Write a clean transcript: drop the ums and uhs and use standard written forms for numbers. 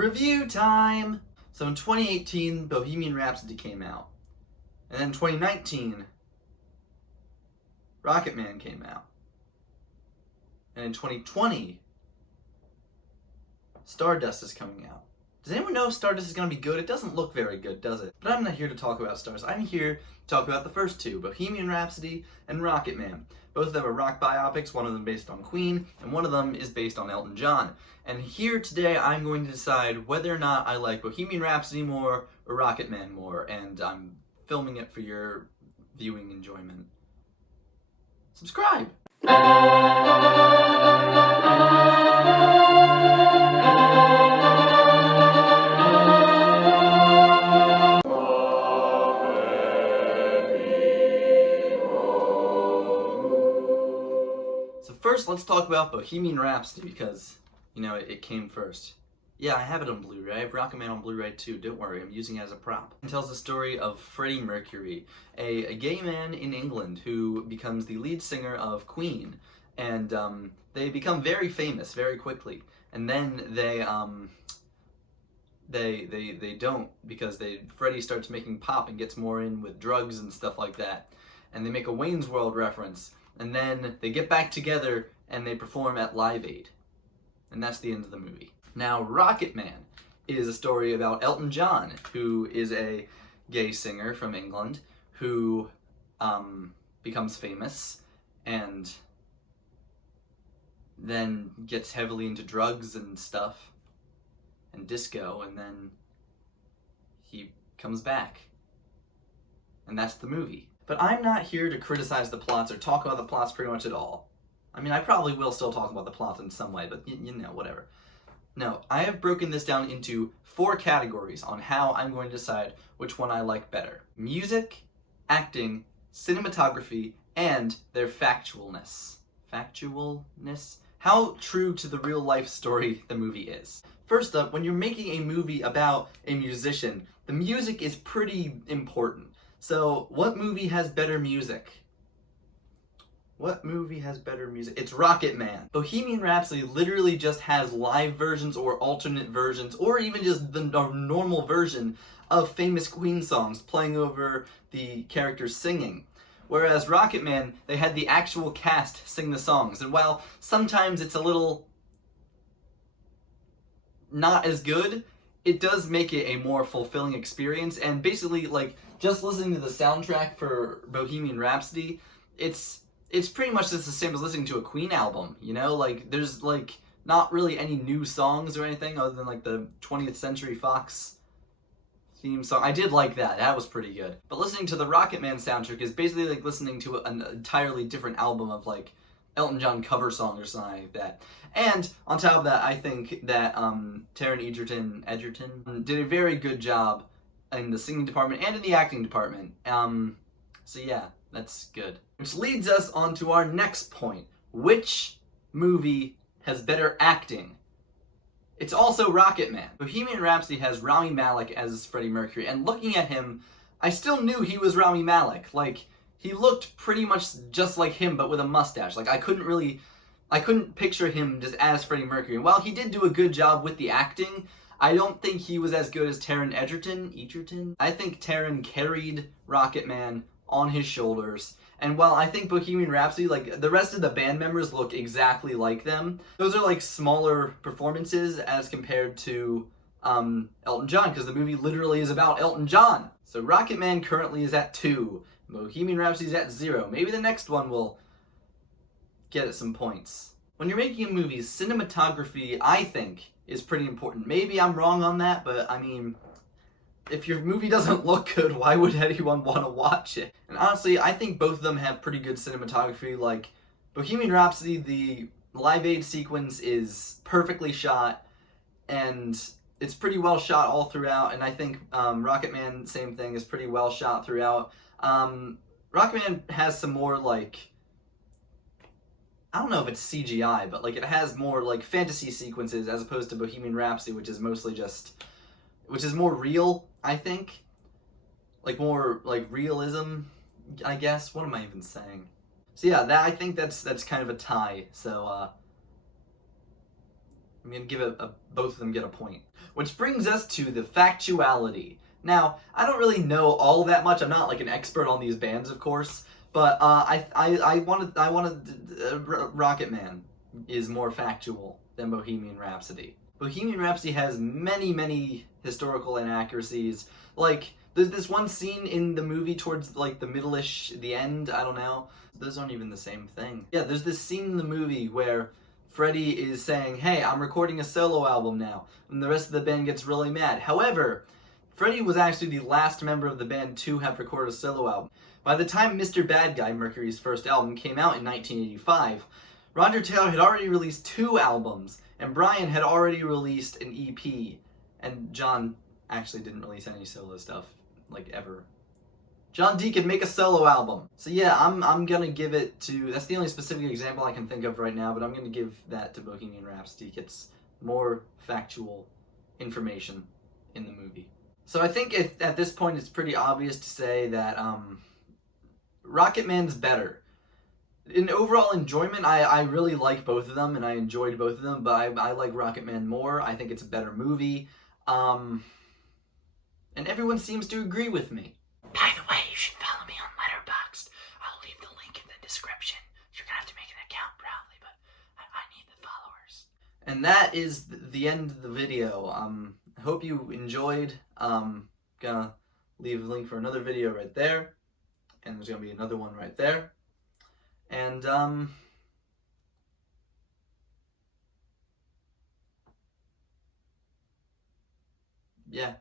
Review time! So in 2018, Bohemian Rhapsody came out. And then 2019, Rocketman came out. And in 2020, Stardust is coming out. Does anyone know if Stardust is going to be good? It doesn't look very good, does it? But I'm not here to talk about Stardust. I'm here to talk about the first two, Bohemian Rhapsody and Rocketman. Both of them are rock biopics, one of them based on Queen, and one of them is based on Elton John. And here today, I'm going to decide whether or not I like Bohemian Rhapsody more or Rocketman more, and I'm filming it for your viewing enjoyment. Subscribe! So first, let's talk about Bohemian Rhapsody because, you know, it came first. Yeah, I have it on Blu-ray. I have Rocketman on Blu-ray too. Don't worry, I'm using it as a prop. It tells the story of Freddie Mercury, a gay man in England who becomes the lead singer of Queen, and they become very famous very quickly. And then they don't, because Freddie starts making pop and gets more in with drugs and stuff like that. And they make a Wayne's World reference, and then they get back together and they perform at Live Aid. And that's the end of the movie. Now, Rocketman is a story about Elton John, who is a gay singer from England who becomes famous and then gets heavily into drugs and stuff and disco, and then he comes back. And that's the movie. But I'm not here to criticize the plots or talk about the plots pretty much at all. I mean, I probably will still talk about the plots in some way, but you know, whatever. No, I have broken this down into 4 categories on how I'm going to decide which one I like better. Music, acting, cinematography, and their factualness. Factualness? How true to the real life story the movie is. First up, when you're making a movie about a musician, the music is pretty important. So, what movie has better music? What movie has better music? It's Rocketman. Bohemian Rhapsody literally just has live versions or alternate versions, or even just the normal version of famous Queen songs playing over the characters singing. Whereas Rocketman, they had the actual cast sing the songs. And while sometimes it's a little not as good, it does make it a more fulfilling experience. And basically, like, just listening to the soundtrack for Bohemian Rhapsody, it's pretty much just the same as listening to a Queen album, you know? Like, there's, like, not really any new songs or anything other than, like, the 20th Century Fox theme song. I did like that. That was pretty good. But listening to the Rocketman soundtrack is basically like listening to an entirely different album of, like, Elton John cover songs or something like that. And on top of that, I think that Taron Egerton did a very good job in the singing department and in the acting department. So yeah, that's good. Which leads us on to our next point. Which movie has better acting? It's also Rocketman. Bohemian Rhapsody has Rami Malek as Freddie Mercury, and looking at him, I still knew he was Rami Malek. Like, he looked pretty much just like him, but with a mustache. Like, I couldn't picture him just as Freddie Mercury. And while he did do a good job with the acting, I don't think he was as good as Taron Egerton. I think Taron carried Rocketman on his shoulders. And while I think Bohemian Rhapsody, like, the rest of the band members look exactly like them, those are, like, smaller performances as compared to Elton John, because the movie literally is about Elton John. So Rocketman currently is at 2. Bohemian Rhapsody is at 0. Maybe the next one will get it some points. When you're making a movie, cinematography, I think, is pretty important. Maybe I'm wrong on that, but, I mean, if your movie doesn't look good, why would anyone want to watch it? And honestly, I think both of them have pretty good cinematography. Like, Bohemian Rhapsody, the Live Aid sequence is perfectly shot, and it's pretty well shot all throughout, and I think Rocketman, same thing, is pretty well shot throughout. Rocketman has some more, like, I don't know if it's CGI, but, like, it has more, like, fantasy sequences as opposed to Bohemian Rhapsody, which is mostly just, which is more real, I think. Like, more, like, realism, I guess. What am I even saying? So yeah, I think that's kind of a tie. So, I'm gonna give both of them get a point. Which brings us to the factuality. Now, I don't really know all that much. I'm not like an expert on these bands, of course, but Rocket Man is more factual than Bohemian Rhapsody. Bohemian Rhapsody has many historical inaccuracies. Like, there's this one scene in the movie towards like the middle-ish, the end, I don't know. Those aren't even the same thing. Yeah, there's this scene in the movie where Freddie is saying, hey, I'm recording a solo album now, and the rest of the band gets really mad. However, Freddie was actually the last member of the band to have recorded a solo album. By the time Mr. Bad Guy, Mercury's first album, came out in 1985, Roger Taylor had already released 2 albums, and Brian had already released an EP, and John actually didn't release any solo stuff, like, ever. John D could make a solo album. So yeah, I'm gonna give it to, that's the only specific example I can think of right now, but I'm gonna give that to Bohemian Rhapsody. It's more factual information in the movie. So I think at this point it's pretty obvious to say that Rocket Man's better. In overall enjoyment, I really like both of them, and I enjoyed both of them, but I like Rocket Man more. I think it's a better movie. And everyone seems to agree with me. By the way, you should follow me on Letterboxd. I'll leave the link in the description. You're gonna have to make an account probably, but I need the followers. And that is the end of the video. I hope you enjoyed. Gonna leave a link for another video right there. And there's gonna be another one right there. And yeah.